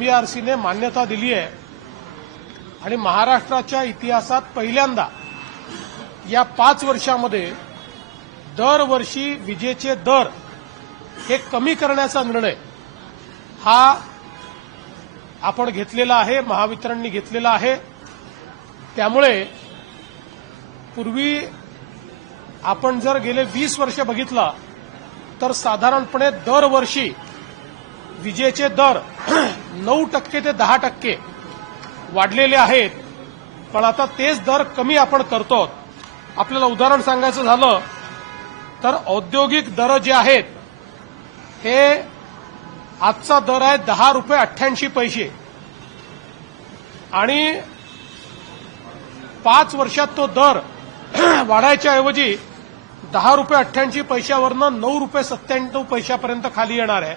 बीआरसीने मान्यता दिली आहे. आणि महाराष्ट्राच्या इतिहासात पहिल्यांदा या पाच वर्षामध्ये दरवर्षी विजेचे दर हे कमी करण्याचा निर्णय हा आपण घेतलेला आहे महावितरणनी घेतलेला आहे. त्यामुळे पूर्वी आपण जर गेले वीस वर्ष बघितला तर साधारणपणे दरवर्षी विजेचे दर नऊ टक्के ते दहा टक्के वाढलेले आहेत. पण आता तेच दर कमी आपण करतो. आपल्याला उदाहरण सांगायचं झालं तर औद्योगिक दर जे आहेत हे आजचा दर आहे दहा रुपये अठ्ठ्याऐंशी पैसे. आणि पाच वर्षात तो दर वाढायच्या ऐवजी दहा रुपये अठ्ठ्याऐंशी पैशावरनं नऊ रुपये सत्त्याण्णव पैशापर्यंत खाली येणार आहे.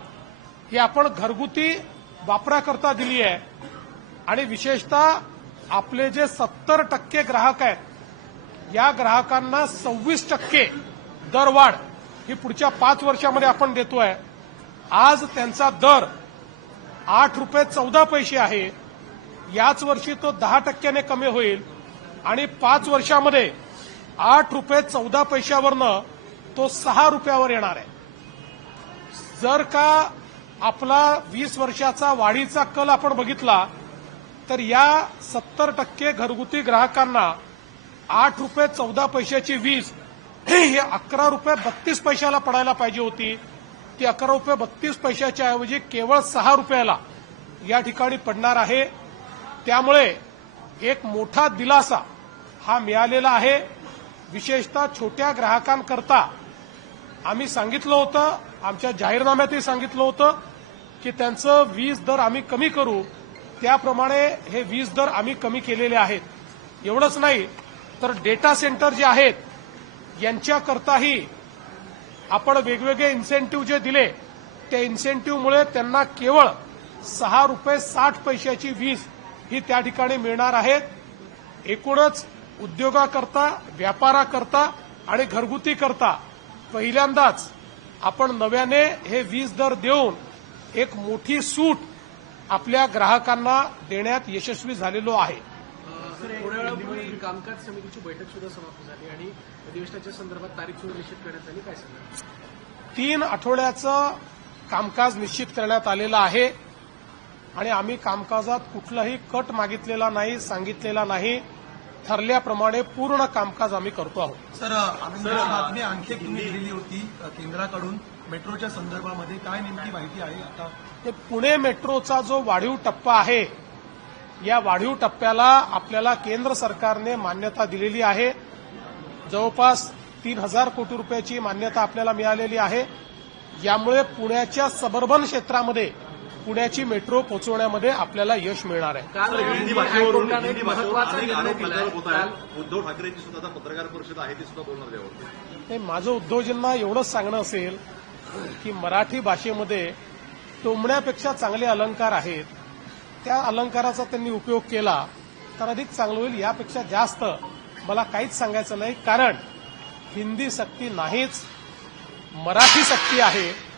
ही आपण घरगुती वापराकरता दिली आहे. आणि विशेषतः आपले जे सत्तर टक्के ग्राहक आहेत या ग्राहकांना सव्वीस टक्के दरवाढ ही पुढच्या पाच वर्षामध्ये आपण देतोय. आज त्यांचा दर आठ रुपये चौदा पैसे आहे. याच वर्षी तो दहा टक्क्याने कमी होईल. आणि पाच वर्षामध्ये आठ रुपये चौदा पैशावरनं तो सहा रुपयावर येणार आहे. जर का आपला वीस वर्षाचा वाढीचा कल आपण बघितला तर या सत्तर टक्के घरगुती ग्राहकांना आठ रुपये चौदा पैशाची वीज ही अकरा रुपये बत्तीस पैशाला पडायला पाहिजे होती. ती अकरा रुपये बत्तीस पैशाच्या ऐवजी केवळ सहा रुपयाला या ठिकाणी पडणार आहे. त्यामुळे एक मोठा दिलासा हा मिळालेला आहे. विशेषतः छोट्या ग्राहकांकरता आम्ही सांगितलं होतं आमच्या जाहीरनाम्यातही सांगितलं होतं की त्यांचं वीज दर आम्ही कमी करू. त्याप्रमाणे हे वीज दर आम्ही कमी केलेले आहेत. एवढंच नाही तर डेटा सेंटर जे आहेत यांच्याकरताही आपण वेगवेगळे इन्सेंटिव्ह जे दिले त्या इन्सेंटिव्हमुळे त्यांना केवळ सहा रुपये साठ पैशाची वीज ही त्या ठिकाणी मिळणार आहेत. एकूणच उद्योगाकरता व्यापाराकरता आणि घरगुती करता पहिल्यांदाच आपण नव्याने हे वीज दर देऊन एक मोठी सूट आपल्या ग्राहकांना देण्यात यशस्वी झालेलो आहे. थोड्या वेळापूर्वी कामकाज समितीची बैठक सुद्धा समाप्त झाली आणि अधिवेशनाच्या संदर्भात तारीख सुद्धा निश्चित करण्यात आली. काय सांगा तीन आठवड्याचं कामकाज निश्चित करण्यात आलेलं आहे आणि आम्ही कामकाजात कुठलाही कट मागितलेला नाही सांगितलेला नाही. ठरल्याप्रमाणे पूर्ण कामकाज आम्ही करतो आहोत. सर बातमी आणखी एक तुम्ही दिलेली होती केंद्राकडून. मेट्रोच्या संदर्भामध्ये काय नेमकी माहिती आहे आता? ते पुणे मेट्रोचा जो वाढीव टप्पा आहे या वाढीव टप्प्याला आपल्याला केंद्र सरकारने मान्यता दिलेली आहे. जवळपास तीन हजार कोटी रुपयाची मान्यता आपल्याला मिळालेली आहे. यामुळे पुण्याच्या सबर्बन क्षेत्रामध्ये पुण्याची मेट्रो पोहोचवण्यामध्ये आपल्याला यश मिळणार आहे. हिंदी भाषेवरून हिंदी उद्धव ठाकरेंची सुद्धा पत्रकार परिषद आहे ती सुद्धा बोलणार नाही माझं उद्योजकांना एवढंच सांगणं असेल की मराठी भाषेमध्ये टोमण्यापेक्षा चांगले अलंकार आहेत. त्या अलंकाराचा त्यांनी उपयोग केला तर अधिक चांगलं होईल यापेक्षा जास्त मला काहीच सांगायचं नाही. कारण हिंदी सक्ती नाहीच मराठी सक्ती आहे.